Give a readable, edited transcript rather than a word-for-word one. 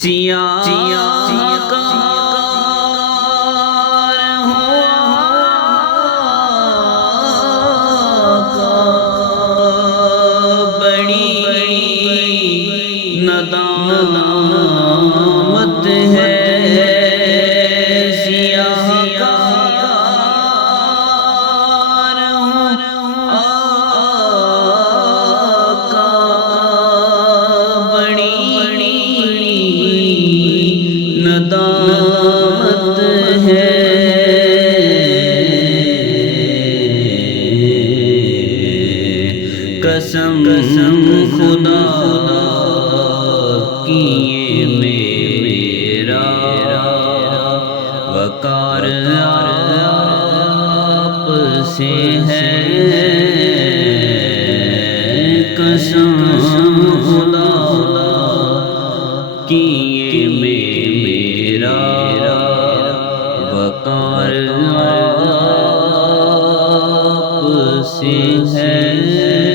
سیاہ کار ہوا بڑی ندامت ہے سیاہ کار ندامت ہے قسم خدا کی یہ میرا وقار آپ سے ہے قسم خدا کی یہ میرا وقار آپ سے ہے